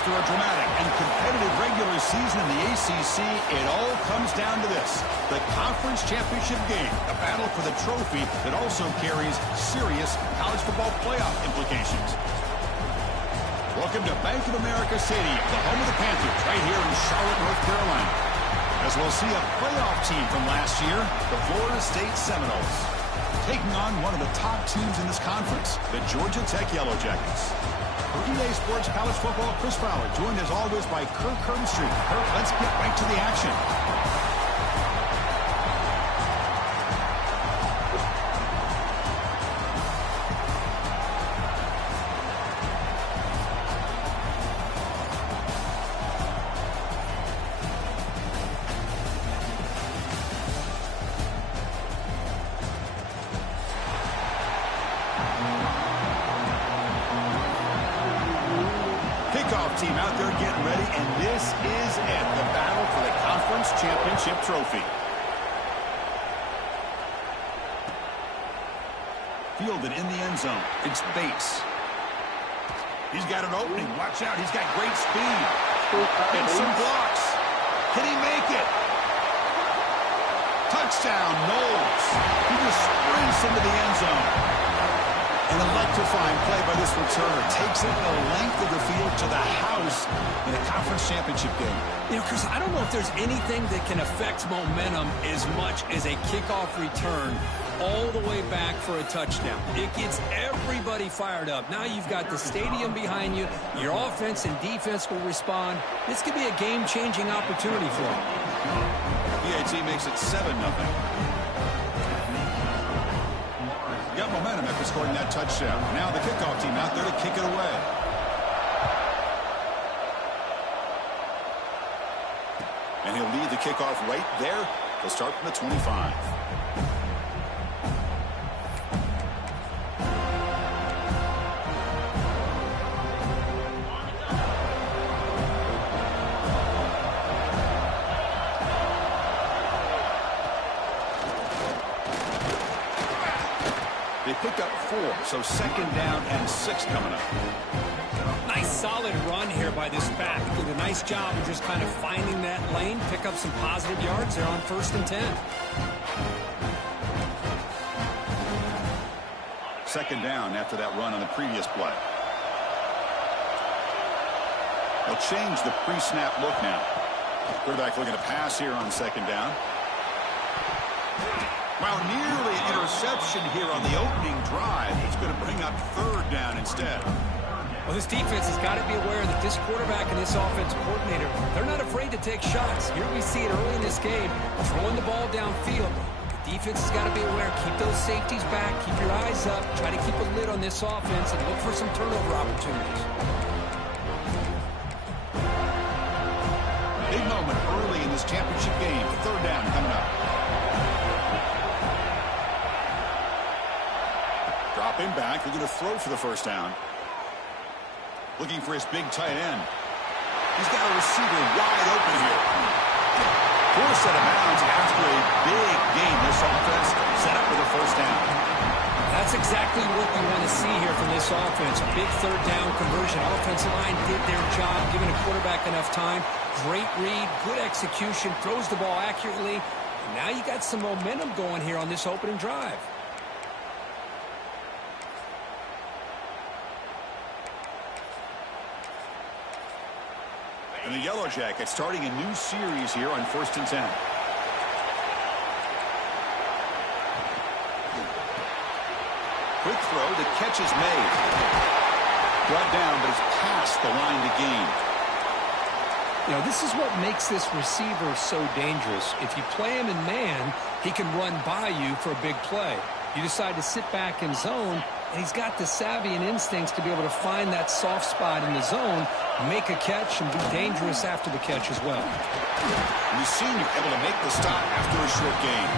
After a dramatic and competitive regular season in the ACC, it all comes down to this: the conference championship game, a battle for the trophy that also carries serious college football playoff implications. Welcome to Bank of America Stadium, the home of the Panthers, right here in Charlotte, North Carolina. As we'll see a playoff team from last year, the Florida State Seminoles, taking on one of the top teams in this conference, the Georgia Tech Yellow Jackets. For EA Sports College Football, Chris Fowler, joined as always by Kirk Herbstreit. Kirk, let's get right to the action. Team out there getting ready, and this is it, the battle for the conference championship trophy. Fielded in the end zone. It's Bates. He's got an opening. Watch out. He's got great speed. And some blocks. Can he make it? Touchdown, Knowles. He just sprints into the end zone. An electrifying play by this returner. Takes it the length of the field to the house in a conference championship game. You know, Chris, I don't know if there's anything that can affect momentum as much as a kickoff return all the way back for a touchdown. It gets everybody fired up. Now you've got the stadium behind you. Your offense and defense will respond. This could be a game-changing opportunity for them. PAT makes it 7-0. Got momentum after scoring that touchdown. Now the kickoff team out there to kick it away. And he'll lead the kickoff right there. They'll start from the 25. They picked up 4, so second down and 6 coming up. Nice solid run here by this back. Did a nice job of just kind of finding that lane, pick up some positive yards there on 1st and 10. Second down after that run on the previous play. They'll change the pre-snap look now. Quarterback looking to pass here on second down. Wow, nearly an interception here on the opening drive. He's going to bring up third down instead. Well, this defense has got to be aware that this quarterback and this offensive coordinator, they're not afraid to take shots. Here we see it early in this game, throwing the ball downfield. The defense has got to be aware. Keep those safeties back. Keep your eyes up. Try to keep a lid on this offense and look for some turnover opportunities. Big moment early in this championship game. Third down coming up. Dropping back. They're going to throw for the first down. Looking for his big tight end. He's got a receiver wide open here. Forced out of bounds after a big game. This offense set up with a first down. That's exactly what we want to see here from this offense. A big third down conversion. Offensive line did their job, giving a quarterback enough time. Great read, good execution, throws the ball accurately. And now you got some momentum going here on this opening drive. And the Yellow Jackets starting a new series here on 1st and 10. Quick throw, the catch is made. Brought down, but it's past the line to gain. You know, this is what makes this receiver so dangerous. If you play him in man, he can run by you for a big play. You decide to sit back in zone, and he's got the savvy and instincts to be able to find that soft spot in the zone, make a catch, and be dangerous after the catch as well. We've seen you able to make the stop after a short gain.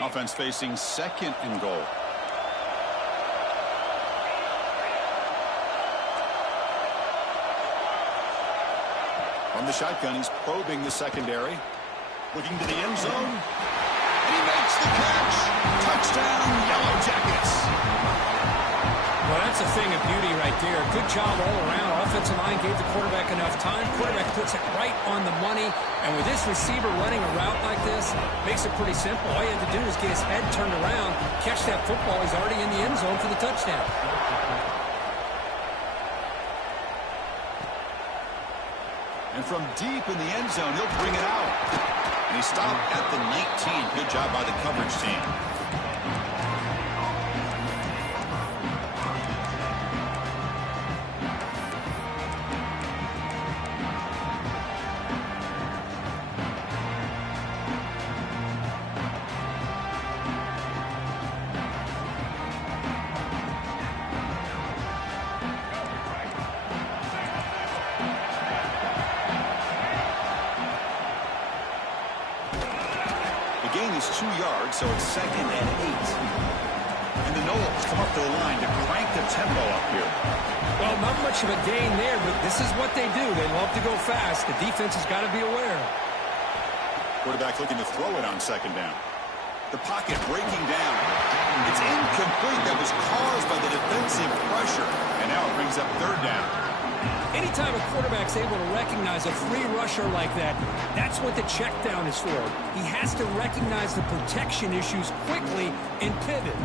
Offense facing second and goal. From the shotgun, he's probing the secondary. Looking to the end zone. And he makes the catch. Touchdown, Yellow Jackets. Well, that's a thing of beauty right there. Good job all around. Offensive line gave the quarterback enough time. Quarterback puts it right on the money. And with this receiver running a route like this, makes it pretty simple. All you have to do is get his head turned around, catch that football. He's already in the end zone for the touchdown. And from deep in the end zone, he'll bring it out. And he stopped at the 19. Good job by the coverage team. Gain is 2 yards, so it's 2nd and 8. And the Noles come up to the line to crank the tempo up here. Well, not much of a gain there, but this is what they do. They love to go fast. The defense has got to be aware. Quarterback looking to throw it on 2nd down. The pocket breaking down. It's incomplete. That was caused by the defensive pressure. And now it brings up 3rd down. Anytime a quarterback's able to recognize a free rusher like that, that's what the check down is for. He has to recognize the protection issues quickly and pivot.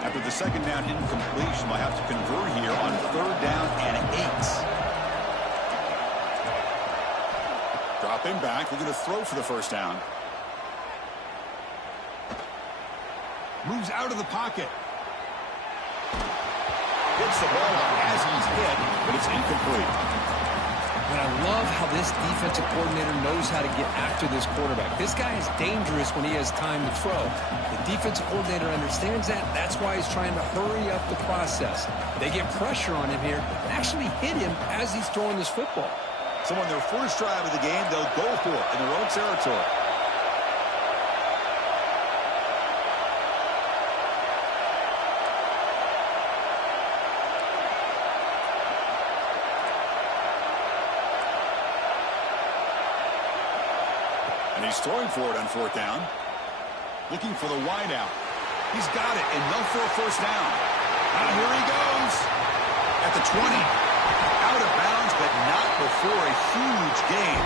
After the 2nd down incompletion, they'll have to convert here on 3rd down and 8. Dropping back, looking to throw for the 1st down. Moves out of the pocket. Hits the ball as he's hit, but it's incomplete. But I love how this defensive coordinator knows how to get after this quarterback. This guy is dangerous when he has time to throw. The defensive coordinator understands that. That's why he's trying to hurry up the process. They get pressure on him here and actually hit him as he's throwing this football. So on their first drive of the game, they'll go for it in their own territory. And he's throwing for it on 4th down. Looking for the wideout. He's got it, and they'll throw 1st down. And here he goes. At the 20. Out of bounds, but not before a huge gain.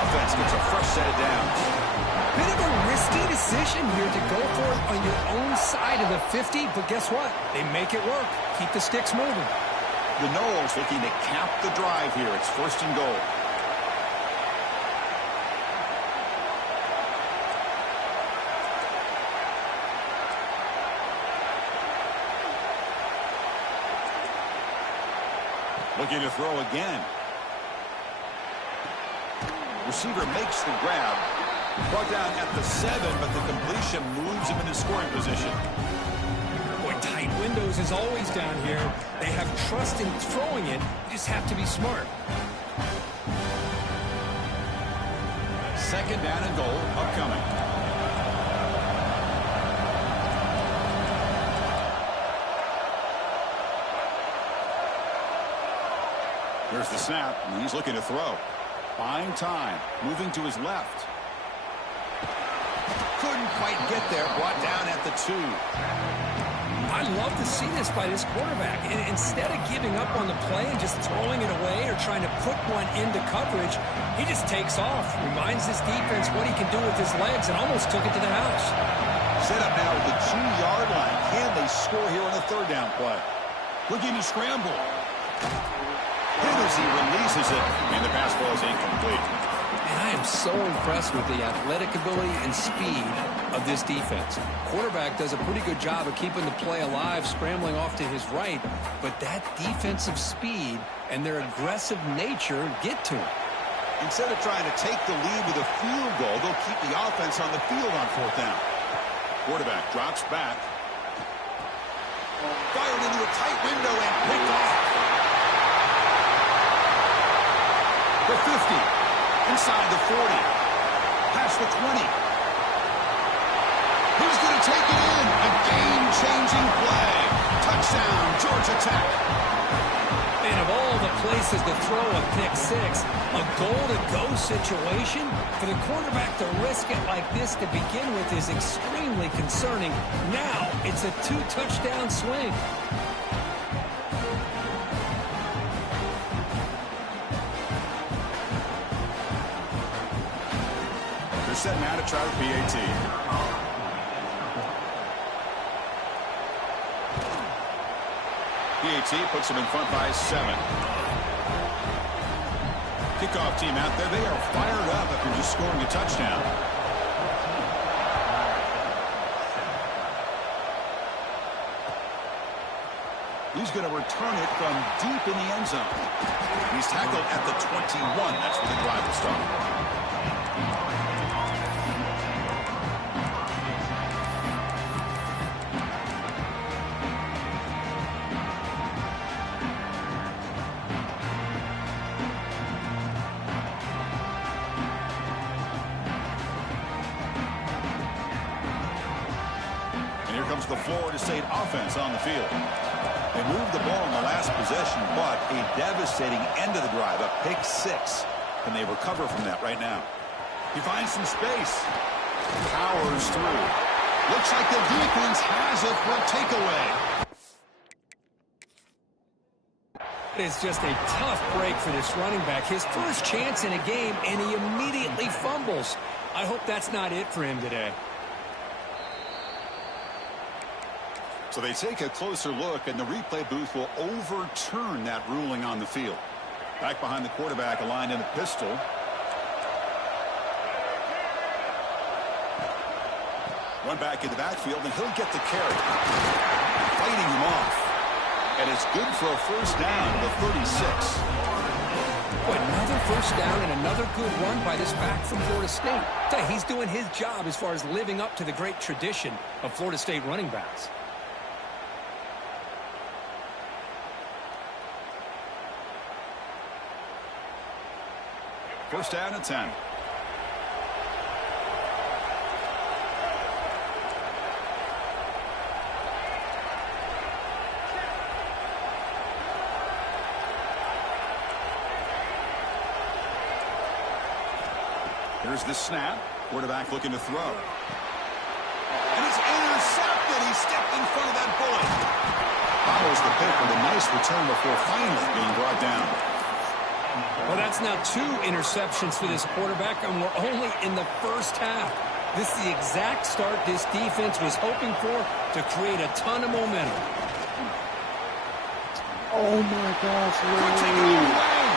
Offense gets a fresh set of downs. Bit of a risky decision here to go for it on your own side of the 50, but guess what? They make it work. Keep the sticks moving. The Noles looking to cap the drive here. It's 1st and goal. Looking to throw again. Receiver makes the grab. Brought down at the 7, but the completion moves him into scoring position. Boy, tight windows is always down here. They have trust in throwing it. You just have to be smart. 2nd down and goal upcoming. Here's the snap, and he's looking to throw. Buying time, moving to his left. Couldn't quite get there, brought down at the 2. I love to see this by this quarterback. And instead of giving up on the play and just throwing it away or trying to put one into coverage, he just takes off, reminds his defense what he can do with his legs, and almost took it to the house. Set up now at the 2-yard line. Can they score here on a 3rd down play? Looking to scramble. Hit as he releases it, and the pass ball is incomplete. And I am so impressed with the athletic ability and speed of this defense. Quarterback does a pretty good job of keeping the play alive, scrambling off to his right, but that defensive speed and their aggressive nature get to him. Instead of trying to take the lead with a field goal, they'll keep the offense on the field on 4th down. Quarterback drops back. Fired into a tight window and picked off. The 50, inside the 40, past the 20. He's going to take it in. A game-changing play. Touchdown, Georgia Tech. And of all the places to throw a pick six, a goal-to-go situation, for the quarterback to risk it like this to begin with is extremely concerning. Now it's a 2-touchdown swing. They're setting out to try the PAT. PAT puts them in front by 7. Kickoff team out there. They are fired up after just scoring a touchdown. He's going to return it from deep in the end zone. He's tackled at the 21. That's where the drive will start. The Florida State offense on the field. They moved the ball in the last possession, but a devastating end of the drive, a pick 6. Can they recover from that right now? He finds some space. Powers through. Looks like the defense has it for a takeaway. It's just a tough break for this running back. His first chance in a game, and he immediately fumbles. I hope that's not it for him today. So they take a closer look, and the replay booth will overturn that ruling on the field. Back behind the quarterback, aligned in a pistol. Run back in the backfield, and he'll get the carry. Fighting him off. And it's good for a first down to the 36. Another first down and another good run by this back from Florida State. He's doing his job as far as living up to the great tradition of Florida State running backs. First down and 10. Here's the snap. Quarterback looking to throw. And it's intercepted. He stepped in front of that bullet. Follows the pick with a nice return before finally being brought down. Well, that's now 2 interceptions for this quarterback, and we're only in the first half. This is the exact start this defense was hoping for to create a ton of momentum. Oh, my gosh. Take it all away.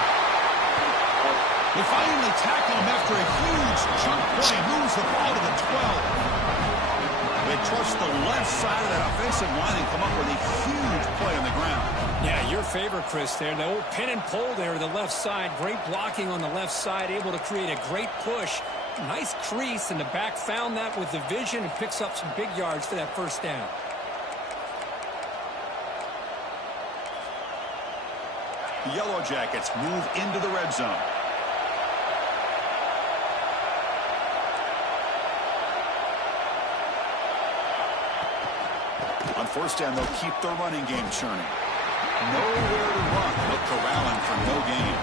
They finally tackle him after a huge chunk play. Moves the ball to the 12. They trust the left side of that offensive line and come up with a huge play on the ground. Yeah, your favorite, Chris, there. The old pin and pull there, the left side. Great blocking on the left side, able to create a great push. Nice crease, and the back found that with the vision and picks up some big yards for that first down. The Yellow Jackets move into the red zone. On first down, they'll keep their running game churning. Nowhere to run. They'll corral him for no gain.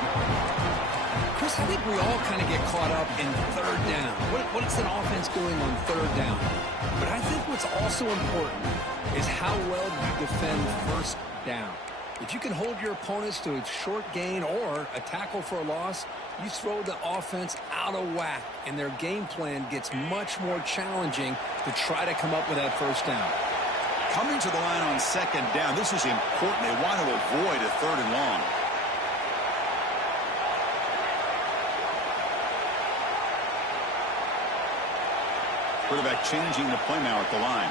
Chris, I think we all kind of get caught up in third down. What is an offense doing on third down? But I think what's also important is how well you defend first down. If you can hold your opponents to a short gain or a tackle for a loss, you throw the offense out of whack, and their game plan gets much more challenging to try to come up with that first down. Coming to the line on second down, this is important. They want to avoid a third and long. Quarterback changing the play now at the line.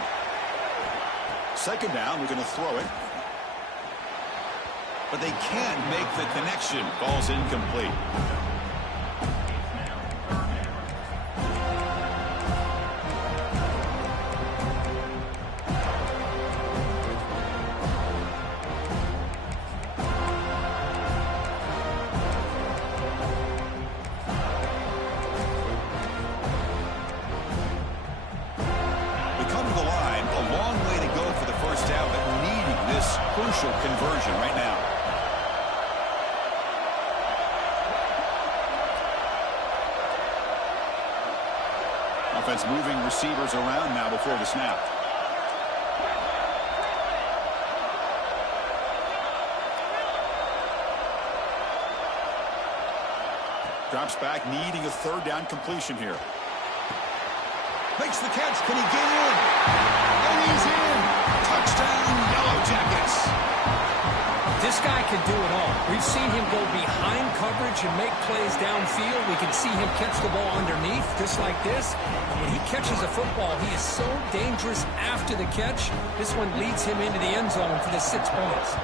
Second down, we're going to throw it. But they can't make the connection. Ball's incomplete. crucial conversion right now. Offense moving receivers around now before the snap. Drops back, needing a third down completion here. Makes the catch. Can he get in? And he's in. Touchdown, Yellow Jackets. This guy can do it all. We've seen him go behind coverage and make plays downfield. We can see him catch the ball underneath, just like this. And when he catches a football, he is so dangerous after the catch. This one leads him into the end zone for the 6 points.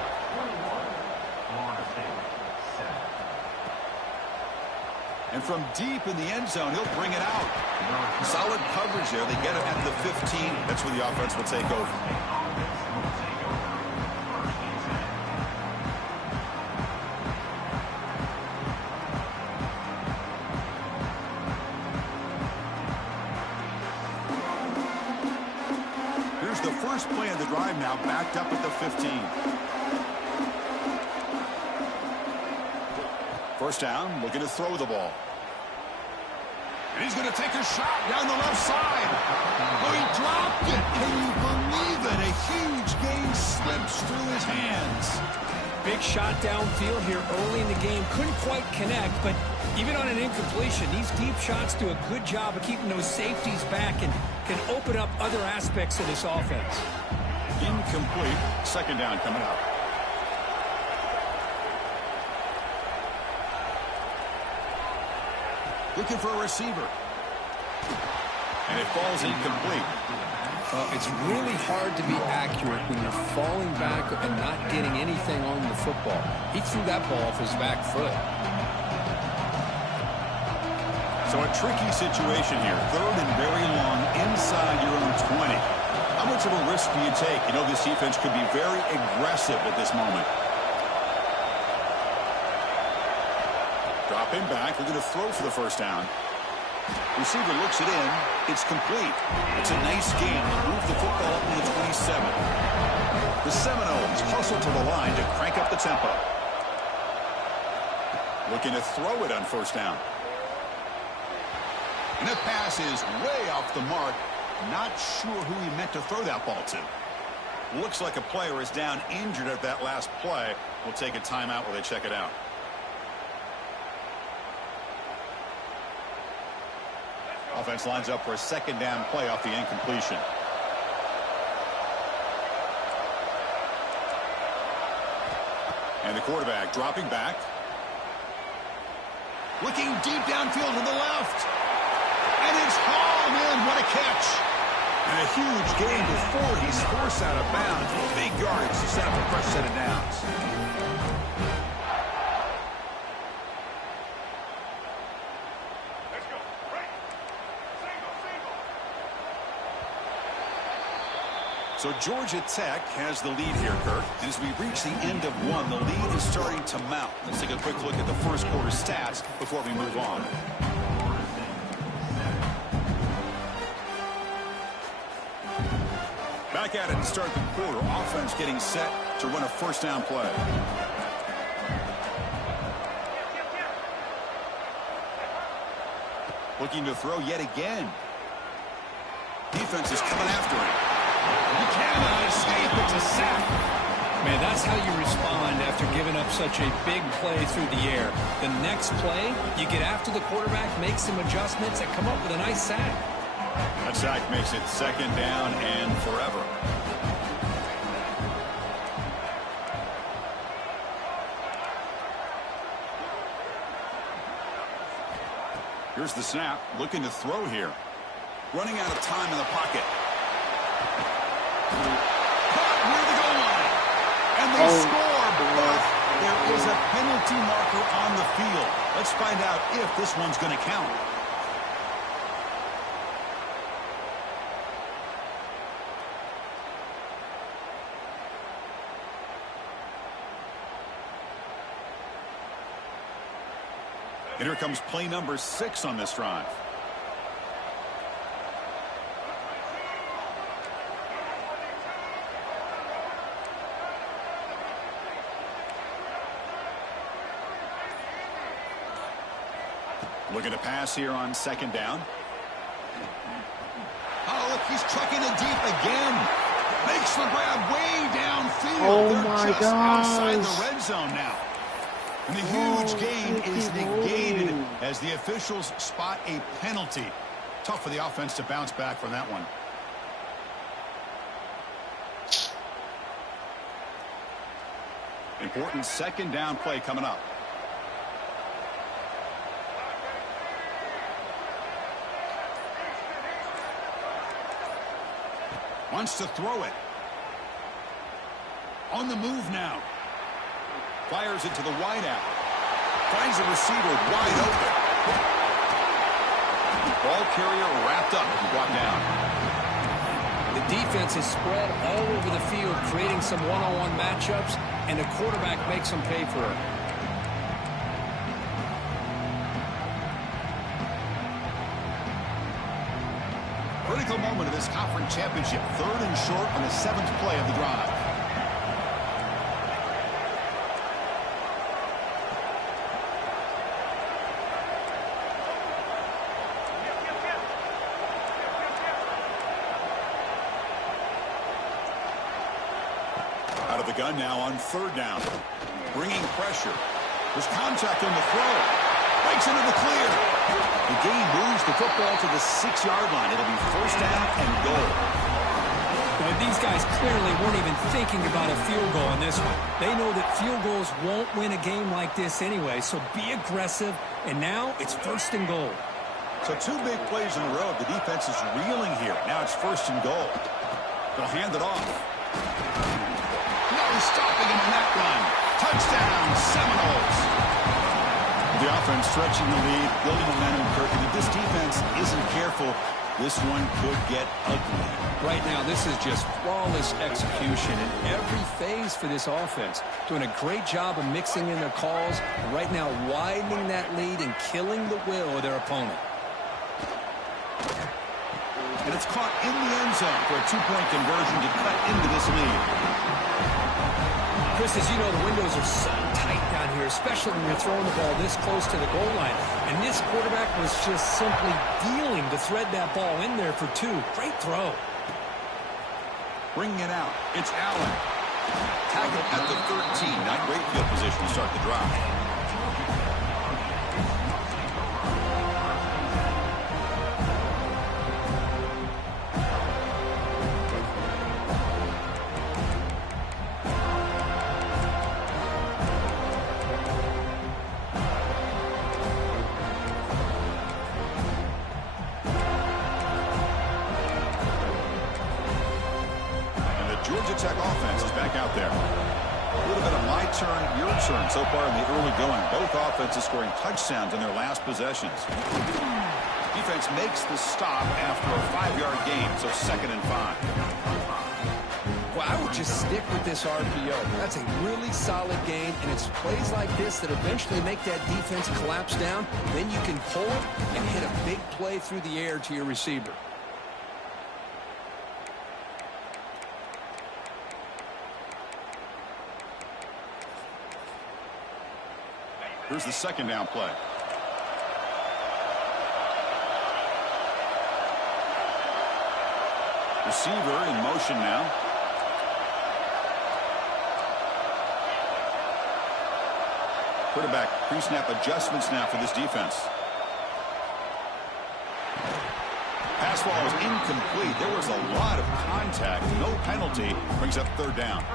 And from deep in the end zone, he'll bring it out. Solid coverage there. They get him at the 15. That's where the offense will take over. Here's the first play of the drive now, backed up at the 15. First down, looking to throw the ball. And he's going to take a shot down the left side. Oh, he dropped it. Can you believe it? A huge gain slips through his hands. Big shot downfield here early in the game. Couldn't quite connect, but even on an incompletion, these deep shots do a good job of keeping those safeties back and can open up other aspects of this offense. Incomplete. Second down coming up. Looking for a receiver. And it falls incomplete. It's really hard to be accurate when you're falling back and not getting anything on the football. He threw that ball off his back foot. So a tricky situation here. Third and very long inside your own 20. How much of a risk do you take? You know, this defense could be very aggressive at this moment. Drop him back. We're going to throw for the first down. Receiver looks it in. It's complete. It's a nice gain. Move the football up to the 27. The Seminoles hustle to the line to crank up the tempo. Looking to throw it on first down. And the pass is way off the mark. Not sure who he meant to throw that ball to. Looks like a player is down injured at that last play. We'll take a timeout while they check it out. Offense lines up for a second down play off the incompletion. And the quarterback dropping back. Looking deep downfield to the left. And it's hauled in. What a catch. And a huge gain before he's forced out of bounds. Big yards to set up a fresh set of downs. So Georgia Tech has the lead here, Kirk. And as we reach the end of one, the lead is starting to mount. Let's take a quick look at the first quarter stats before we move on. Back at it to start the quarter. Offense getting set to run a first down play. Looking to throw yet again. Defense is coming after him. He cannot escape. It's a sack. Man, that's how you respond after giving up such a big play through the air. The next play, you get after the quarterback, make some adjustments, and come up with a nice sack. That sack makes it second down and forever. Here's the snap. Looking to throw here. Running out of time in the pocket. Caught near the goal line. And they score, but there is a penalty marker on the field. Let's find out if this one's going to count. And here comes play number 6 on this drive. Looking to pass here on second down. Oh, look, he's trucking it deep again. Makes the grab way downfield. Oh, They're my just gosh. outside the red zone now. And the huge gain is negated as the officials spot a penalty. Tough for the offense to bounce back from that one. Important second down play coming up. Wants to throw it. On the move now. Fires it to the wideout. Finds a receiver wide open. Ball carrier wrapped up and brought down. The defense is spread all over the field, creating some one-on-one matchups, and the quarterback makes them pay for it. Critical moment of this conference championship. 3rd and short on the 7th play of the drive. Out of the gun now on 3rd down. Bringing pressure. There's contact on the throw. Breaks into the clear. The game moves the football to the 6-yard line. It'll be 1st down and goal. But these guys clearly weren't even thinking about a field goal in this one. They know that field goals won't win a game like this anyway, so be aggressive, and now it's 1st and goal. So 2 big plays in a row. The defense is reeling here. Now it's 1st and goal. They'll hand it off. No stopping him on that run. Touchdown, Seminoles. The offense stretching the lead, building momentum. Kirk, and if this defense isn't careful, this one could get ugly. Right now, this is just flawless execution in every phase for this offense. Doing a great job of mixing in their calls. And right now, widening that lead and killing the will of their opponent. And it's caught in the end zone for a 2-point conversion to cut into this lead. Chris, as you know, the windows are so tight down here, especially when you're throwing the ball this close to the goal line. And this quarterback was just simply dealing to thread that ball in there for 2. Great throw. Bringing it out. It's Allen. Tackled at the 13. Not great field position to start the drive. Georgia Tech offense is back out there. A little bit of my turn, your turn so far in the early going. Both offenses scoring touchdowns in their last possessions. Defense makes the stop after a 5-yard gain, so 2nd and 5. Well, I would just stick with this RPO. That's a really solid gain, and it's plays like this that eventually make that defense collapse down. Then you can pull it and hit a big play through the air to your receiver. Here's the 2nd down play. Receiver in motion now. Quarterback pre-snap adjustments now for this defense. Pass ball was incomplete. There was a lot of contact. No penalty. Brings up 3rd down.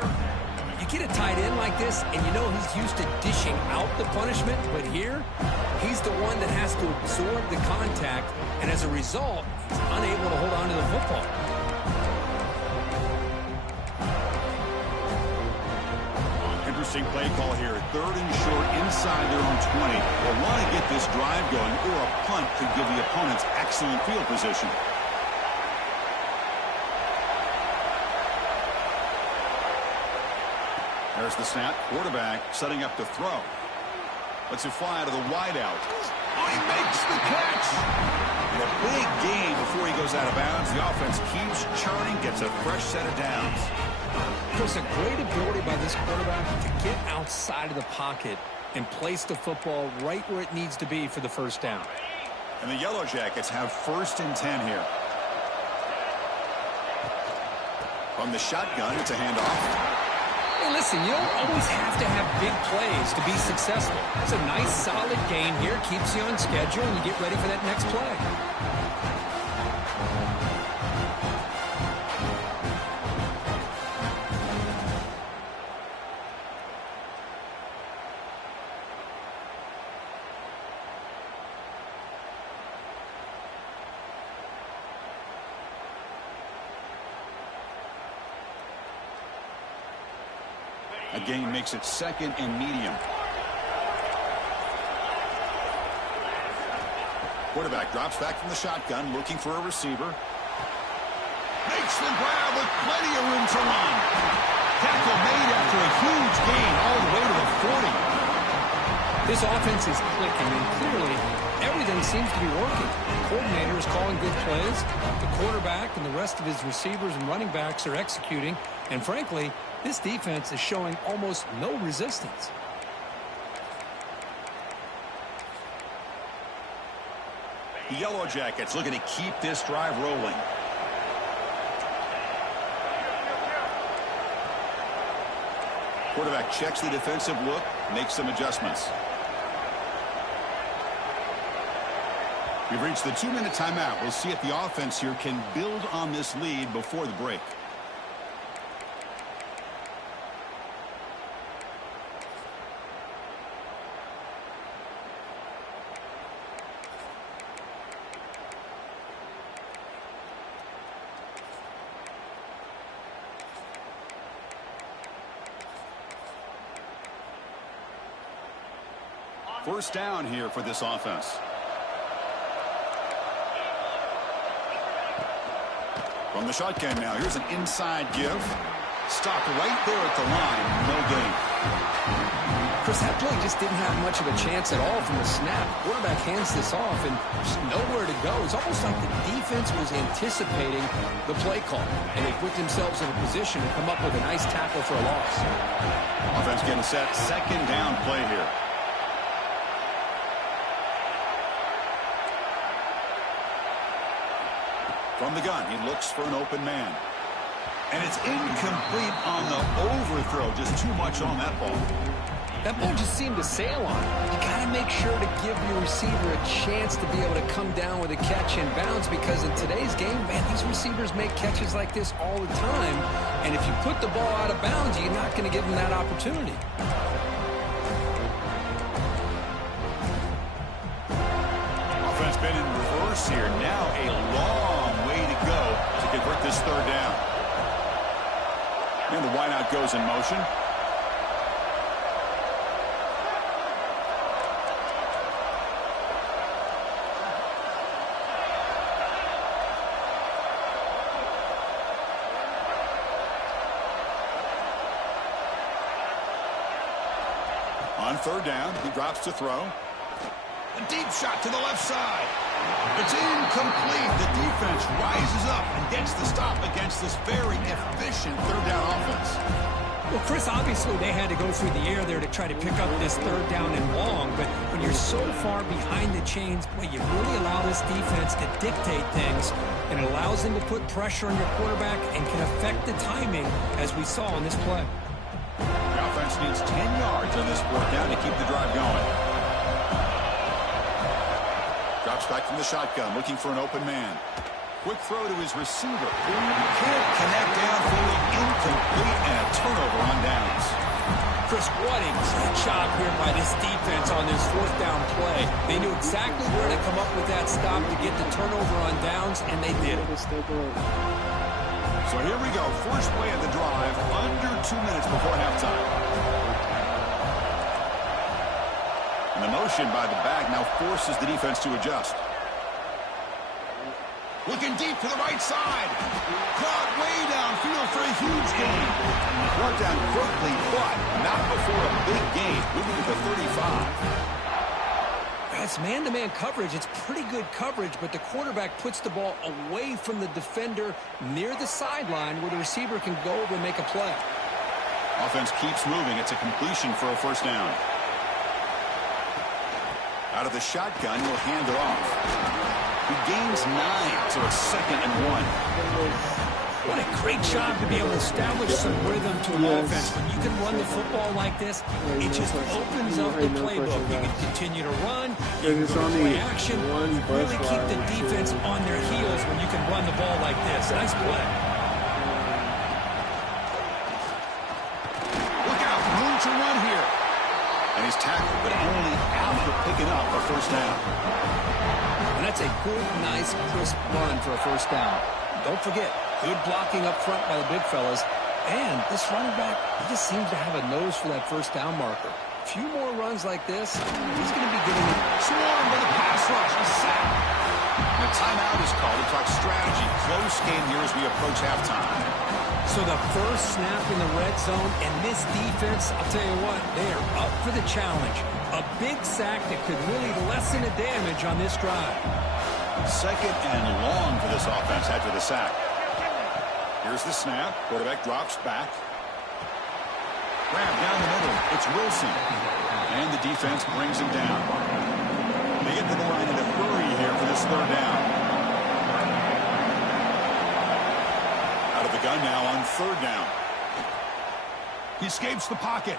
You get a tight end like this, and you know he's used to dishing out the punishment, but here, he's the one that has to absorb the contact, and as a result, he's unable to hold on to the football. Interesting play call here. 3rd and short inside their own 20. They'll want to get this drive going, or a punt could give the opponents excellent field position. There's the snap. Quarterback setting up to throw. Lets it fly out of the wideout. Oh, he makes the catch. And a big gain before he goes out of bounds. The offense keeps churning, gets a fresh set of downs. There's a great ability by this quarterback to get outside of the pocket and place the football right where it needs to be for the first down. And the Yellow Jackets have 1st and 10 here. From the shotgun, it's a handoff. Hey, listen, you don't always have to have big plays to be successful. It's a nice, solid gain here. Keeps you on schedule, and you get ready for that next play. A gain makes it 2nd and medium. Quarterback drops back from the shotgun, looking for a receiver. Makes the grab with plenty of room to run. Tackle made after a huge gain all the way to the 40. This offense is clicking, and clearly everything seems to be working. The coordinator is calling good plays. The quarterback and the rest of his receivers and running backs are executing. And frankly, this defense is showing almost no resistance. The Yellow Jackets looking to keep this drive rolling. Quarterback checks the defensive look, makes some adjustments. We've reached the 2-minute timeout. We'll see if the offense here can build on this lead before the break. First down here for this offense. From the shotgun now, here's an inside give. Stopped right there at the line. No gain. Chris, that play just didn't have much of a chance at all from the snap. Quarterback hands this off and just nowhere to go. It's almost like the defense was anticipating the play call, and they put themselves in a position to come up with a nice tackle for a loss. Offense getting set. 2nd down play here. From the gun, he looks for an open man. And it's incomplete on the overthrow. Just too much on that ball. That ball just seemed to sail on it. You got to make sure to give your receiver a chance to be able to come down with a catch and bounce, because in today's game, man, these receivers make catches like this all the time. And if you put the ball out of bounds, you're not going to give them that opportunity. Offense been in reverse here. Now a long way to go to convert this 3rd down. And the wideout goes in motion. On 3rd down, he drops to throw. A deep shot to the left side. It's incomplete. The defense rises up and gets the stop against this very efficient 3rd down offense. Well, Chris, obviously they had to go through the air there to try to pick up this 3rd down and long, but when you're so far behind the chains, boy, you really allow this defense to dictate things, and it allows them to put pressure on your quarterback and can affect the timing, as we saw in this play. The offense needs 10 yards on this 4th down to keep the drive going. Drops back from the shotgun, looking for an open man. Quick throw to his receiver. Can't connect downfield, incomplete, and a turnover on downs. Chris, what a great job here by this defense on this 4th down play. They knew exactly where to come up with that stop to get the turnover on downs, and they did it. So here we go. First play of the drive, under 2 minutes before halftime. And the motion by the back now forces the defense to adjust. Looking deep to the right side. Caught way downfield for a huge gain. Brought down quickly, but not before a big gain. Moving to the 35. It's man-to-man coverage. It's pretty good coverage, but the quarterback puts the ball away from the defender near the sideline where the receiver can go over and make a play. Offense keeps moving. It's a completion for a 1st down. Out of the shotgun, he'll hand it off. He gains 9, so it's 2nd and 1. What a great job to be able to establish some rhythm to an offense. When you can run the football like this, it just opens up the playbook. You can continue to run, you can go to play action, really keep the defense on their heels when you can run the ball like this. Nice play. Look out, room to run here. And he's tackled, but only after picking up a first down. And that's a good, nice, crisp run for a first down. Don't forget, good blocking up front by the big fellas. And this running back, he just seems to have a nose for that first down marker. A few more runs like this, he's going to be getting it. Swarmed by the pass rush. He's sacked. The timeout is called to talk strategy. Close game here as we approach halftime. So the first snap in the red zone, and this defense, I'll tell you what, they are up for the challenge. A big sack that could really lessen the damage on this drive. 2nd and long for this offense after the sack. Here's the snap. Quarterback drops back. Grab down the middle. It's Wilson. And the defense brings him down. They get to the line in a hurry here for this 3rd down. Out of the gun now on 3rd down. He escapes the pocket.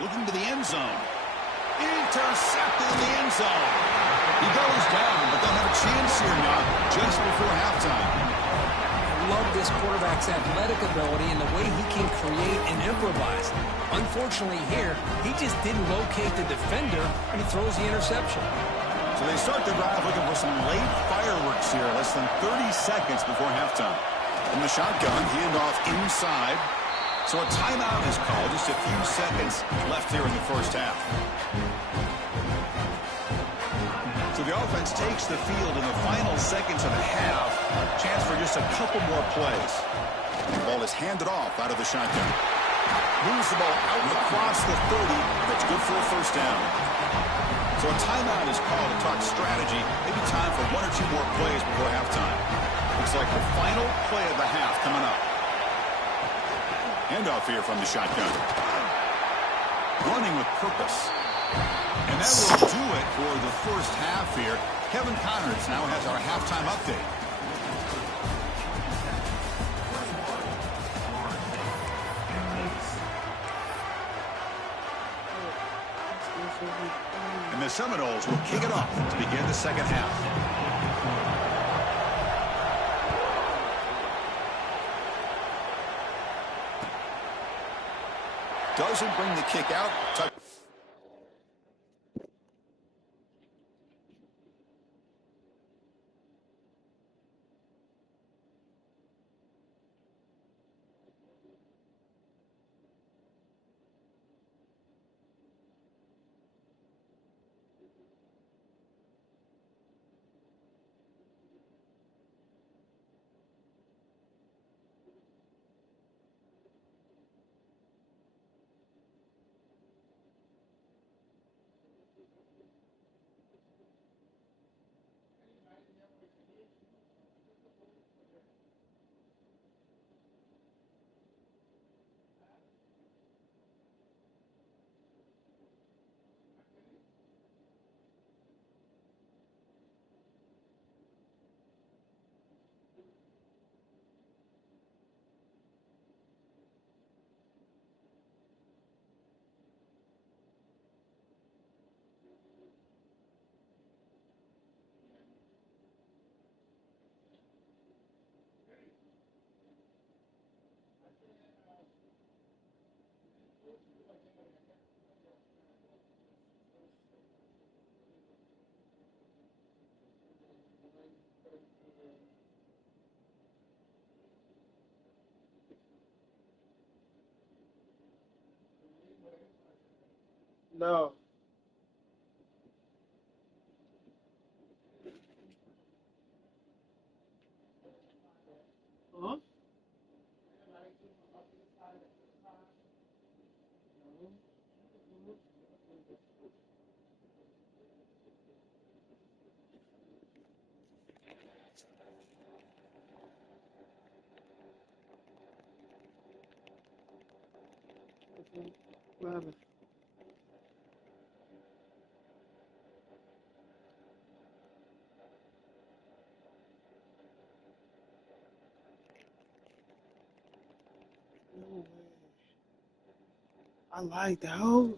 Looking to the end zone. Intercepted in the end zone. He goes down, but they'll have a chance here now just before halftime. I love this quarterback's athletic ability and the way he can create and improvise. Unfortunately here, he just didn't locate the defender, and he throws the interception. So they start the drive looking for some late fireworks here, less than 30 seconds before halftime. From the shotgun, handoff inside. So a timeout is called, just a few seconds left here in the first half. So the offense takes the field in the final seconds of the half. Chance for just a couple more plays. The ball is handed off out of the shotgun. Moves the ball out across the 30. That's good for a first down. So a timeout is called to talk strategy. Maybe time for 1 or 2 more plays before halftime. Looks like the final play of the half coming up. Handoff here from the shotgun. Running with purpose. And that will do it for the first half here. Kevin Connors now has our halftime update. And the Seminoles will kick it off to begin the second half. Doesn't bring the kick out. No. Huh? What happened? I like those.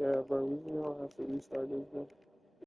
Yeah, bro, we gonna have to restart this, bro.